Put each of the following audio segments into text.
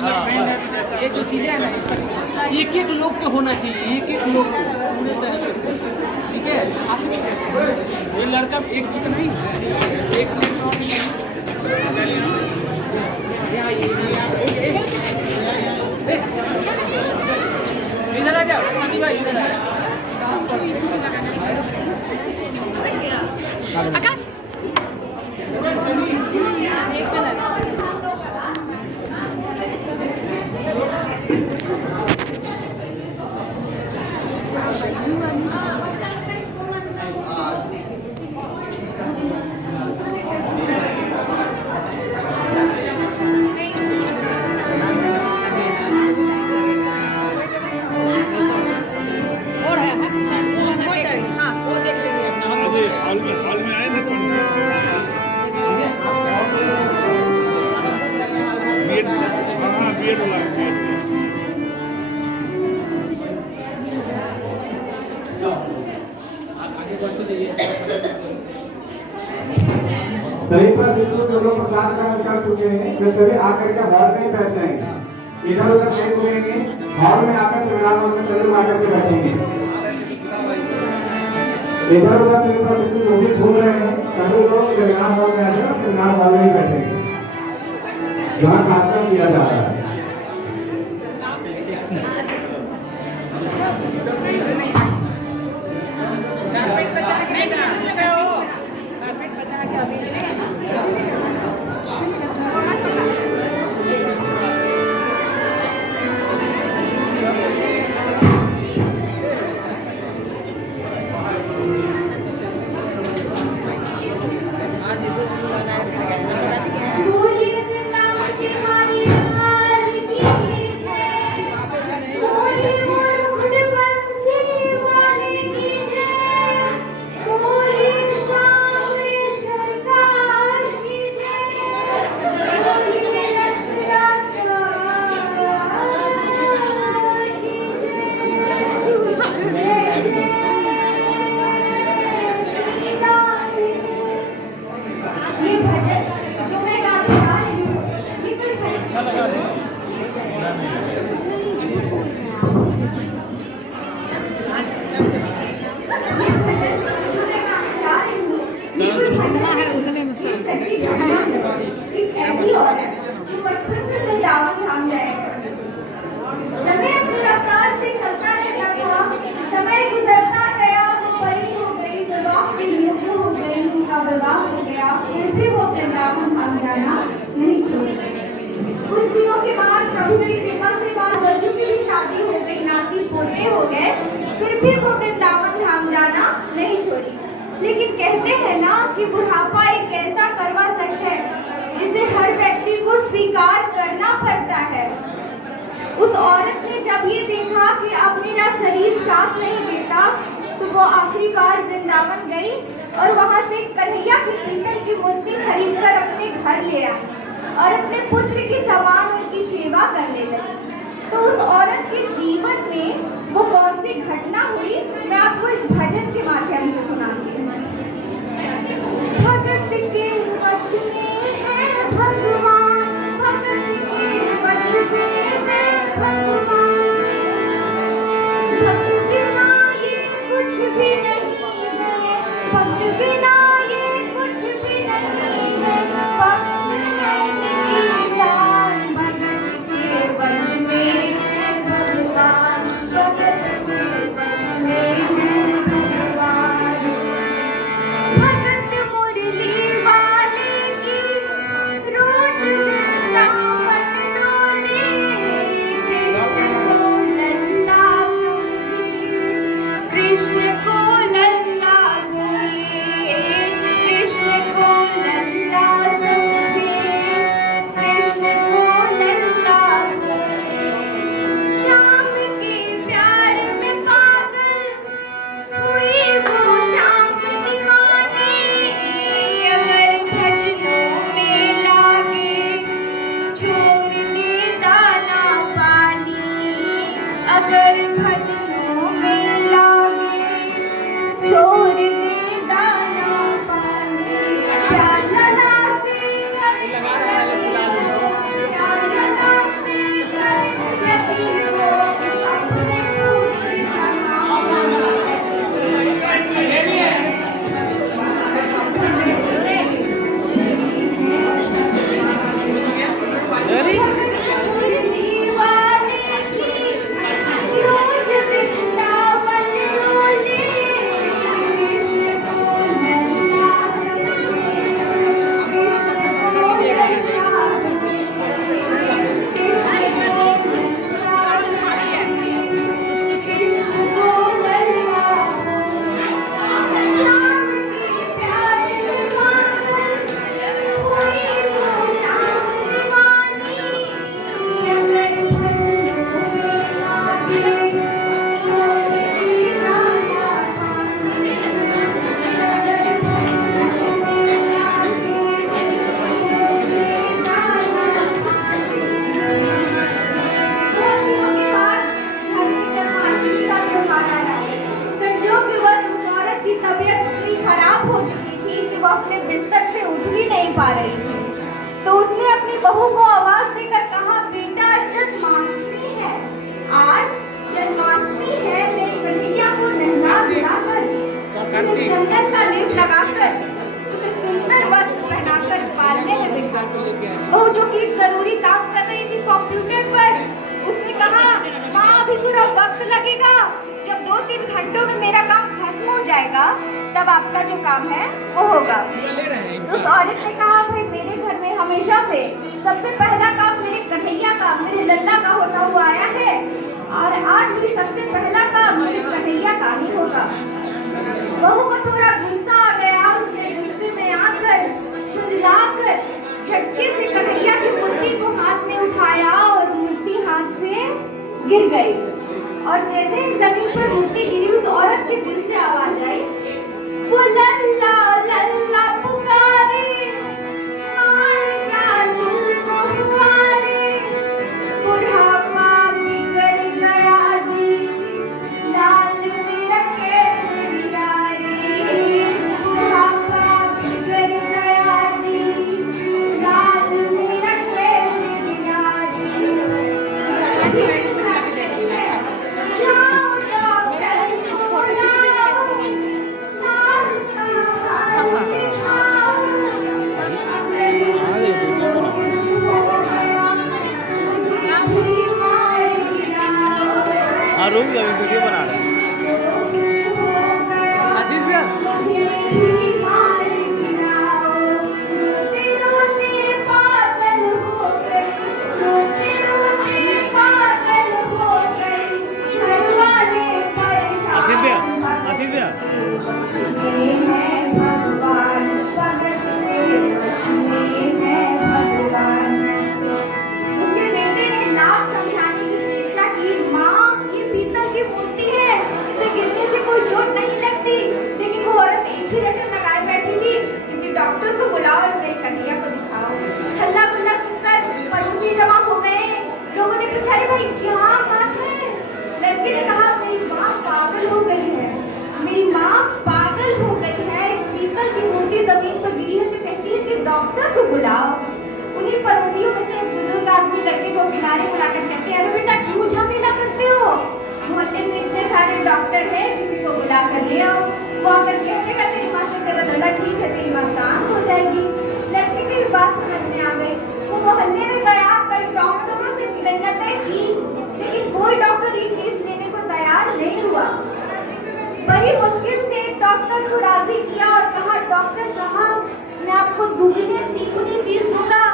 ये जो चीज़ें हैं ना, इसका एक एक लोग के होना चाहिए, एक एक लोग को पूरे तरह से, ठीक है। ये लड़का एक इतना ही है, एक इधर आ जाओ सनी भाई, इधर आ जाओ। आकाश और है हो जाएगी। हाँ वो देख लेंगे। हॉल में आए थे बीएड वाला सभी प्रसिद्ध जो लोग प्रसाद ग्रहण कर चुके हैं वे सभी आकर के हॉल में ही बैठ जाएंगे। इधर उधर नहीं घूमेंगे, हॉल में आकर सेमिनार हॉल में सभी लोग आकर के बैठेंगे। इधर उधर सभी प्रसिद्ध जो भी घूम रहे हैं सभी लोग सेमिनार हॉल में आकर सेमिनार हॉल में ही बैठेंगे जहाँ खासकर किया जाता है। कुछ दिनों के बाद प्रभु की कृपा से बच्चों की भी शादी हो गई, नाती पोते हो गए, फिर भी वो वृंदावन धाम जाना नहीं छोड़ी। लेकिन कहते हैं ना कि बुढ़ापा एक ऐसा कड़वा सच है जिसे हर व्यक्ति को स्वीकार करना पड़ता है। उस औरत ने जब ये देखा कि अब मेरा शरीर साथ नहीं देता, तो वो आखिरी बार वृंदावन गई और वहां से कन्हैया की पीतल की मूर्ति खरीदकर अपने घर ले आई और अपने पुत्र के समान उनकी सेवा करने लगी। तो उस औरत के जीवन में वो कौन सी घटना हुई, मैं आपको इस भजन के माध्यम से सुनाती हूँ। भगत के वश में है भगवान, भगत के वश में है भगवान, भक्त बिना ये कुछ भी नहीं है, भक्त बिना ये कुछ भी नहीं है, भक्त है निकी जान, भगत के वश में है भगवान, भगत के वश में है भगवान। भगत मुरली वाले की बहू को आवाज देकर कहा, बेटा जन्माष्टमी है, आज जन्माष्टमी है, मेरे कन्हैया को नहला धुलाकर, उसे चंदन का लेप लगाकर, उसे सुंदर वस्त्र पहनाकर पालने में बिठा दो। बहू जो कि जरूरी काम कर रही थी कंप्यूटर पर, उसने कहा, माँ अभी थोड़ा वक्त लगेगा, जब 2-3 घंटों में मेरा काम खत्म हो जाएगा तब आपका जो काम है वो होगा। तो उस औरत ने कहा, भाई मेरे घर में हमेशा से सबसे पहला काम मेरे कन्हैया का, मेरे लल्ला का होता हुआ आया है, और आज भी सबसे पहला काम मेरे कन्हैया का ही होगा। बहू को थोड़ा गुस्सा आ गया, उसने गुस्से में आकर झुंझलाकर झटके से कन्हैया की मूर्ति को हाथ में उठाया और मूर्ति हाथ से गिर गई। और जैसे ही जमीन पर मूर्ति गिरी, उस औरत के दिल से आवाज आई, वो लल्ला लल्ला पुकारे, मार क्या जुल्म हुआ रे, बुढ़ापा बिगड़ गया जी, लाल मेरा कैसे गिरा रे, बुढ़ापा बिगड़ गया जी, लाल मेरा कैसे गिरा रे। जाओ डॉक्टर को लाओ, लाल का हाँ रुक जाओ, वीडियो बना रहे हैं। आशीष भैया आशीष भैया, आशीष भैया उसके बेटे ने लाख समझाने की चेष्टा की, माँ ये पीतल की मूर्ति है, इसे गिरने से कोई चोट नहीं लगती, लेकिन वो औरत एक ही रटन लगाए बैठी थी, किसी डॉक्टर को बुलाओ और मेरे कन्हैया को दिखाओ। हल्ला गुल्ला सुनकर पड़ोसी जमा हो गए, लोगों ने पूछा, अरे भाई क्या बात है? लड़के ने कहा, मेरी माँ पागल हो गई है, मेरी माँ पागल हो गई है, पीतल की मूर्ति जमीन पर गिरी है, तो कहती है कि डॉक्टर को बुलाओ। उन्हीं पड़ोसियों में से एक बुजुर्ग आदमी लड़के को किनारे बुलाकर कहते हैं, अरे बेटा क्यों झमेला करते हो, मोहल्ले में इतने सारे डॉक्टर हैं, किसी को बुला कर ले आओ। वो आकर कहते हैं, तेरी माँ से तेरा लल्ला ठीक है, तेरी माँ शांत हो जाएगी। लड़के की बात समझ में आ गई, वो मोहल्ले में गया, कई डॉक्टरों से मिन्नतें की, लेकिन कोई डॉक्टर ये केस लेने को तैयार नहीं हुआ। बड़ी मुश्किल से एक डॉक्टर को राजी किया और कहा, डॉक्टर साहब मैं आपको दुगनी तिगुनी फीस दूंगा,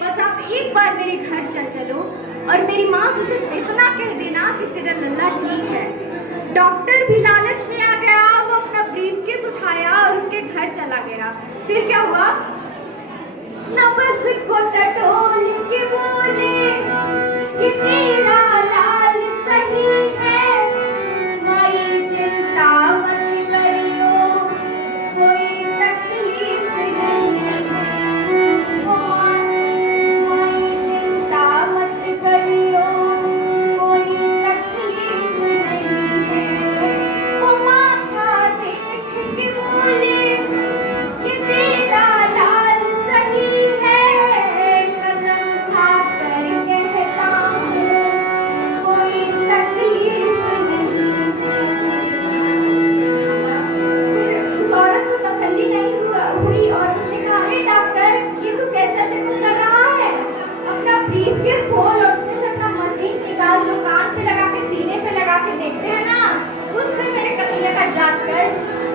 बस आप एक बार मेरे घर चलो और मेरी माँ से सिर्फ इतना कह देना कि तेरा लल्ला ठीक है। डॉक्टर भी लालच में आ गया, वो अपना ब्रीफकेस उठाया और उसके घर चला गया। फिर क्या हुआ, नब्ज को टटोल के बोले कि तेरा लाल सही है, माई चिंता मत करियो, कोई तकलीफ नहीं है, माई चिंता मत करियो, कोई तकलीफ नहीं है। वो माथा देख के बोले कि तेरा लाल सही है, कसम खाकर कहता हूँ, कोई तकलीफ नहीं है। फिर उस औरत को तसल्ली नहीं हुई और उसने कहा, अरे डॉक्टर ये तू कैसा चेकअप कर रहा है, अपना ब्रीफकेस खोल और उसमें से अपना मशीन निकाल, जो कान पे लगा के सीने पे लगा के देखते हैं ना, उससे मेरे कन्हैया का जांच कर।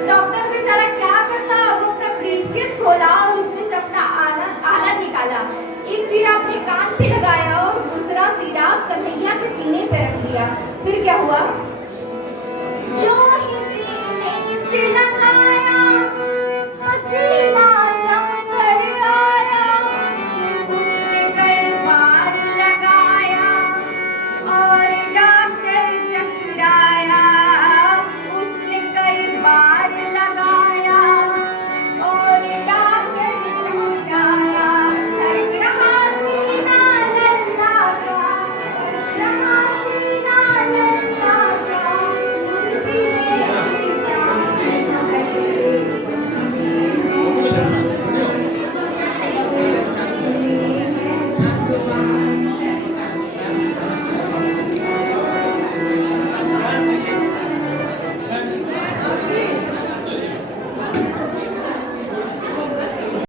डॉक्टर बेचारा क्या करता, वो अपना ब्रीफकेस खोला और उसमें से अपना आला निकाला, एक सिरा अपने कान पे लगाया और दूसरा सिरा कन्हैया के सीने पे रख दिया। फिर क्या हुआ, जो ही सीने से लगा